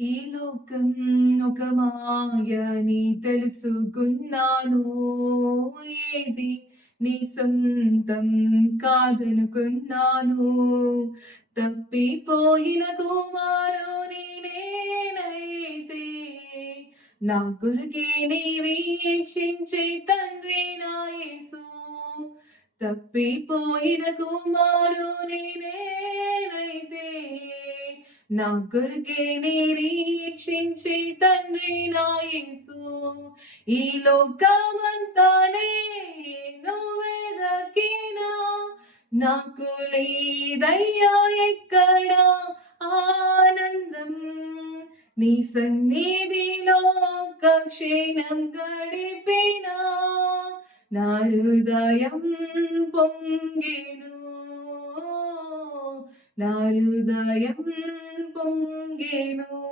ఈ లోకం ఒక మాయని తెలుసుకున్నాను. ఏది నీ సొంతం కాదనుకున్నాను. తప్పిపోయిన కుమారుని నేనైతే, నా కొరకే నిరీక్షించే తండ్రి నా యేసు. తప్పిపోయిన కుమారుని నేనైతే, నా కొరకే నిరీక్షించే తండ్రి నా యేసు. ఈ లోకమంతానే నువ్వెదకినా, నాకు లేదయ్యా ఎక్కడ ఆనందం. నీ సన్నిధిలో ఒక్క క్షణం గడిపినా, నా హృదయం పొంగెను. నా హృదయం పొంగెను.